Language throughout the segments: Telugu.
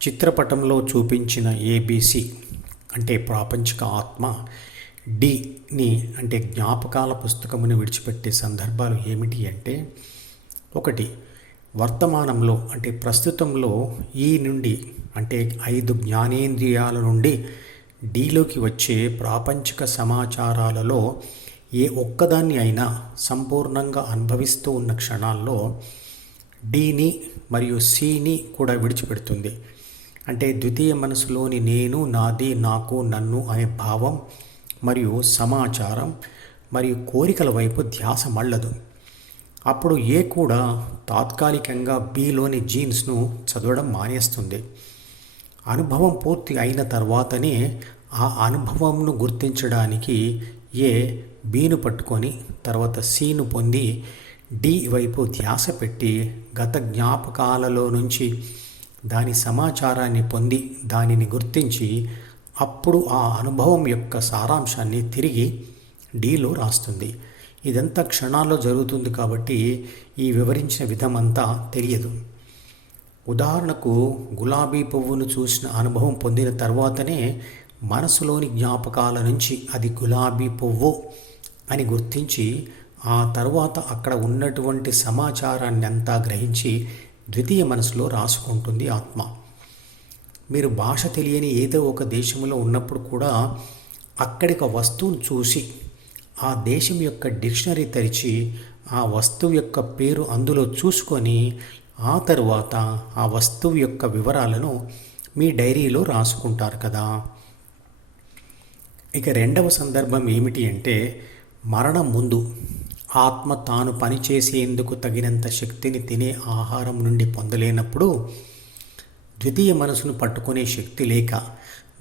చిత్రపటంలో చూపించిన ఏబిసి అంటే ప్రాపంచిక ఆత్మ డిని అంటే జ్ఞాపకాల పుస్తకమును విడిచిపెట్టే సందర్భాలు ఏమిటి అంటే ఒకటి వర్తమానంలో అంటే ప్రస్తుతంలో ఈ నుండి అంటే ఐదు జ్ఞానేంద్రియాల నుండి డీలోకి వచ్చే ప్రాపంచిక సమాచారాలలో ఏ ఒక్కదాన్ని అయినా సంపూర్ణంగా అనుభవిస్తూ ఉన్న క్షణాల్లో డీని మరియు సిని కూడా విడిచిపెడుతుంది. అంటే ద్వితీయ మనసులోని నేను నాది నాకు నన్ను అనే భావం మరియు సమాచారం మరియు కోరికల వైపు ధ్యాస మళ్ళదు. అప్పుడు ఏ కూడా తాత్కాలికంగా బిలోని జీన్స్ను చదవడం మానేస్తుంది. అనుభవం పూర్తి అయిన తర్వాతనే ఆ అనుభవంను గుర్తించడానికి ఏ బీను పట్టుకొని తర్వాత సీను పొంది డి వైపు ధ్యాస పెట్టి గత జ్ఞాపకాలలో నుంచి దాని సమాచారాన్ని పొంది దానిని గుర్తించి అప్పుడు ఆ అనుభవం యొక్క సారాంశాన్ని తిరిగి డీలో రాస్తుంది. ఇదంతా క్షణాల్లో జరుగుతుంది కాబట్టి ఈ వివరించిన విధమంతా తెలియదు. ఉదాహరణకు గులాబీ పువ్వును చూసిన అనుభవం పొందిన తర్వాతనే మనసులోని జ్ఞాపకాల నుంచి అది గులాబీ పువ్వు అని గుర్తించి ఆ తర్వాత అక్కడ ఉన్నటువంటి సమాచారాన్ని అంతా గ్రహించి ద్వితీయ మనసులో రాసుకుంటుంది ఆత్మ. మీరు భాష తెలియని ఏదో ఒక దేశంలో ఉన్నప్పుడు కూడా అక్కడి ఒక వస్తువును చూసి ఆ దేశం యొక్క డిక్షనరీ తెరిచి ఆ వస్తువు యొక్క పేరు అందులో చూసుకొని ఆ తరువాత ఆ వస్తువు యొక్క వివరాలను మీ డైరీలో రాసుకుంటారు కదా. ఇక రెండవ సందర్భం ఏమిటి అంటే మరణం ముందు ఆత్మ తాను పనిచేసేందుకు తగినంత శక్తిని తినే ఆహారం నుండి పొందలేనప్పుడు ద్వితీయ మనసును పట్టుకునే శక్తి లేక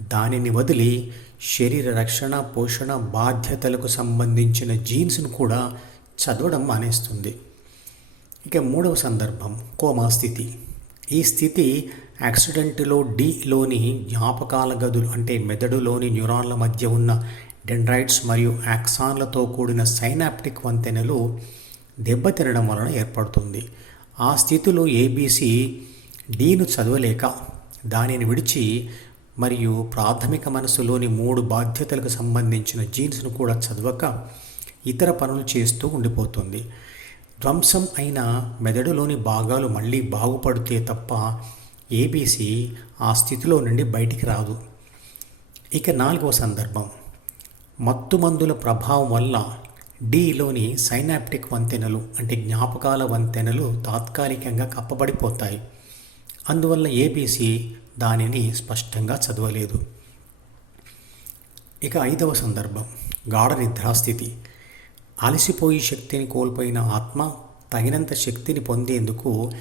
దానిని వదిలి శరీర రక్షణ పోషణ బాధ్యతలకు సంబంధించిన జీన్స్ను కూడా చదవడం మానేస్తుంది. ఇక మూడవ సందర్భం కోమా స్థితి. ఈ స్థితి యాక్సిడెంట్లో డిలోని జ్ఞాపకాల గదులు అంటే మెదడులోని న్యూరాన్ల మధ్య ఉన్న డెండ్రైట్స్ మరియు యాక్సాన్లతో కూడిన సైనాప్టిక్ వంతెనలు దెబ్బతినడం వలన ఏర్పడుతుంది. ఆ స్థితిలో ఏబీసీ డీను చదవలేక దానిని విడిచి మరియు ప్రాథమిక మనసులోని మూడు బాధ్యతలకు సంబంధించిన జీన్స్ను కూడా చదవక ఇతర పనులు చేస్తూ ఉండిపోతుంది. ధ్వంసం అయిన మెదడులోని భాగాలు మళ్ళీ బాగుపడితే తప్ప ఏబీసీ ఆ స్థితిలో నుండి బయటికి రాదు. ఇక నాలుగవ సందర్భం. మత్తుమందుల ప్రభావం వల్ల డిలోని సైనాప్టిక్ వంతెనలు అంటే జ్ఞాపకాల వంతెనలు తాత్కాలికంగా కప్పబడిపోతాయి. అందువల్ల ఏబీసీ దానిని స్పష్టంగా చదవలేదు. ఇక ఐదవ సందర్భం గాఢ నిద్రాస్థితి. అలసిపోయి శక్తిని కోల్పోయిన ఆత్మ తగినంత శక్తిని పొందేందుకు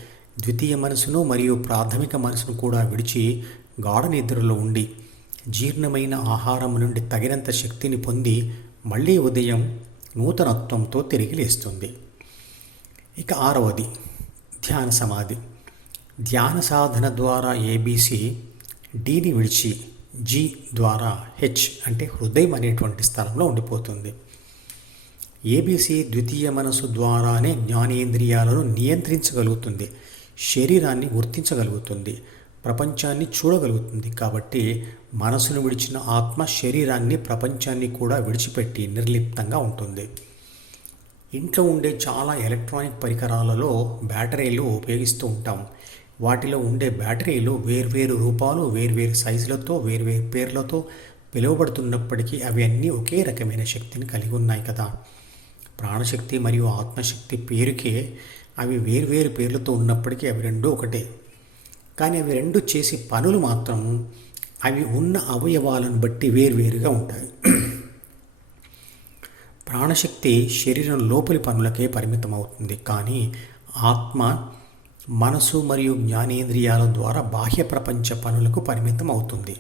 ద్వితీయ మనసును మరియు ప్రాథమిక మనసును కూడా విడిచి గాఢ నిద్రలో ఉండి జీర్ణమైన ఆహారం నుండి తగినంత శక్తిని పొంది మళ్ళీ ఉదయం నూతనత్వంతో తిరిగి లేస్తుంది. ఇక ఆరవది ధ్యాన సమాధి. ధ్యాన సాధన ద్వారా ఏబీసీ డీని విడిచి జీ ద్వారా హెచ్ అంటే హృదయం అనేటువంటి స్థలంలో ఉండిపోతుంది. ఏబీసీ ద్వితీయ మనసు ద్వారానే జ్ఞానేంద్రియాలను నియంత్రించగలుగుతుంది. శరీరాన్ని గుర్తించగలుగుతుంది. ప్రపంచాన్ని చూడగలుగుతుంది. కాబట్టి మనసును విడిచిన ఆత్మ శరీరాన్ని ప్రపంచాన్ని కూడా విడిచిపెట్టి నిర్లిప్తంగా ఉంటుంది. ఇంట్లో ఉండే చాలా ఎలక్ట్రానిక్ పరికరాలలో బ్యాటరీలు ఉపయోగిస్తూ ఉంటాం. వాటిలో ఉండే బ్యాటరీలు వేర్వేరు రూపాలు వేర్వేరు సైజులతో వేర్వేరు పేర్లతో పిలువబడుతున్నప్పటికీ అవి అన్నీ ఒకే రకమైన శక్తిని కలిగి ఉన్నాయి కదా. ప్రాణశక్తి మరియు ఆత్మశక్తి పేరుకే అవి వేర్వేరు పేర్లతో ఉన్నప్పటికీ అవి రెండూ ఒకటే. కానీ అవి రెండు చేసే పనులు మాత్రం అవి ఉన్న అవయవాలను బట్టి వేర్వేరుగా ఉంటాయి. ప్రాణశక్తి శరీరం లోపలి పనులకే పరిమితం అవుతుంది కానీ ఆత్మ మనసు మరియు జ్ఞానేంద్రియాల ద్వారా బాహ్య ప్రపంచ పనులకు పరిమితం అవుతుంది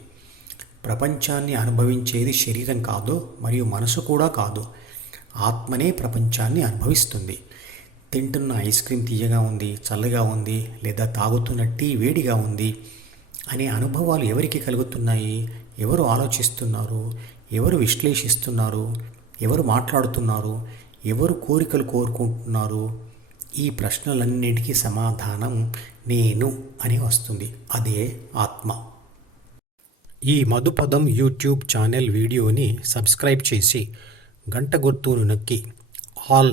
ప్రపంచాన్ని అనుభవించేది శరీరం కాదు మరియు మనసు కూడా కాదు. ఆత్మనే ప్రపంచాన్ని అనుభవిస్తుంది. తింటున్న ఐస్ క్రీమ్ తీయగా ఉంది చల్లగా ఉంది లేదా తాగుతున్న టీ వేడిగా ఉంది అనే అనుభవాలు ఎవరికి కలుగుతున్నాయి? ఎవరు ఆలోచిస్తున్నారు? ఎవరు విశ్లేషిస్తున్నారు? ఎవరు మాట్లాడుతున్నారు? ఎవరు కోరికలు కోరుకుంటున్నారు? ఈ ప్రశ్నలన్నిటికీ సమాధానం నేను అని వస్తుంది. అదే ఆత్మ. ఈ మధుపదం యూట్యూబ్ ఛానల్ వీడియోని సబ్స్క్రైబ్ చేసి గంట గుర్తును నొక్కి ఆల్